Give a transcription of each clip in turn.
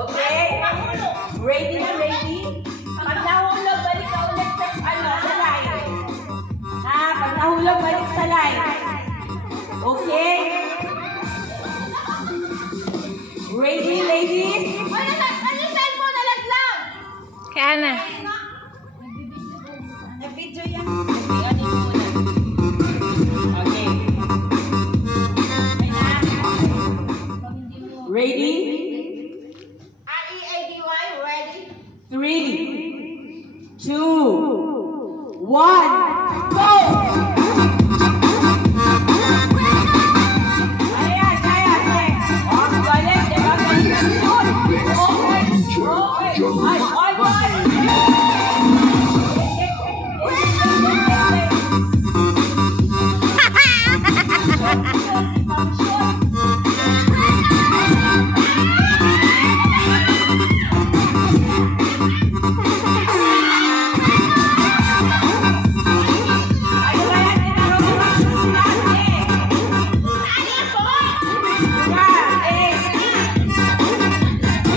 Okay? Ready na ready? Pag nahulog, balik ka ulit sa line. Ha? Pag nahulog, balik sa line. Okay? Ready, ladies? Ano yung cellphone na laglag? Kaya na. Nag-video yan. Ano yung muna? Okay. Ready? R-E-A-D-Y, ready? 3, 2, 1, go! Ayan, ayan, ayan. Oh, balik, diba? Okay, okay. Ay,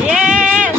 Yes!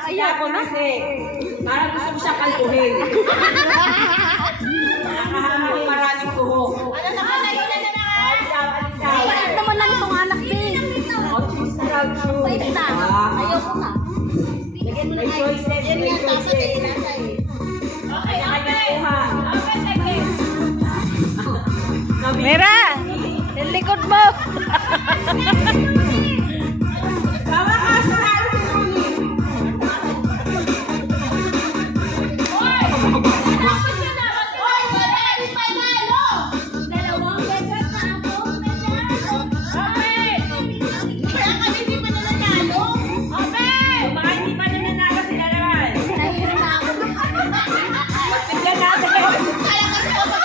Ayoko na kasi. Parang gusto ko siya kaltuhin. Nakakahamang maraming tuhok. Ano naman, ayun na naman! Bakit naman lang itong anak din? Oh, choose na raw, choose. Wait na. Ayoko na. Lagyan mo na May choices, Yan may yan, dapat choices. eh, nasa eh. Okay, kuha. Okay, sige. Mira! Yung likod mo! Bawa ka sa lalo si Tony. Dapat yun na. Oy, wala, di pa nalo. Dalawang beses na ako, nanalo. Okay. Kaya kami di pa nanalo. Okay. Baka hindi pa nananalo sila naman. Nahihiro na ako. Tignan natin. Kaya kasi ako.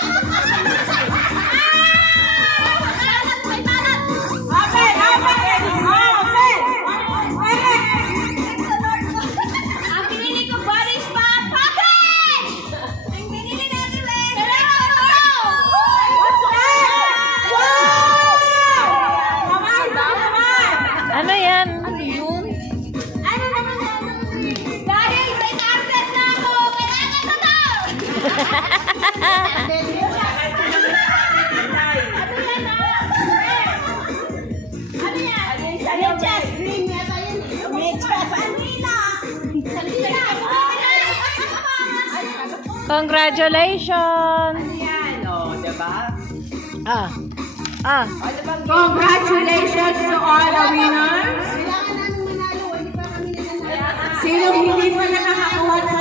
May balat. Open, open. Open. Ang pinili ko, body spa package! Ang pinili natin, What's that? Wow! Naman, naman. Ano yan? Ano yun? Ano naman dahil may carpet na ako, kailangan ko to! Ano yan Ano yan? Ano yung chest cream yata yun eh. May chest Salina! Salina! Congratulations! Yan, oh, diba? Ah. Ah. O, diba? Congratulations to all the winners. Kailangan namin manalo, hindi pa kami nananalo. Sino hindi pa nakakakuha ng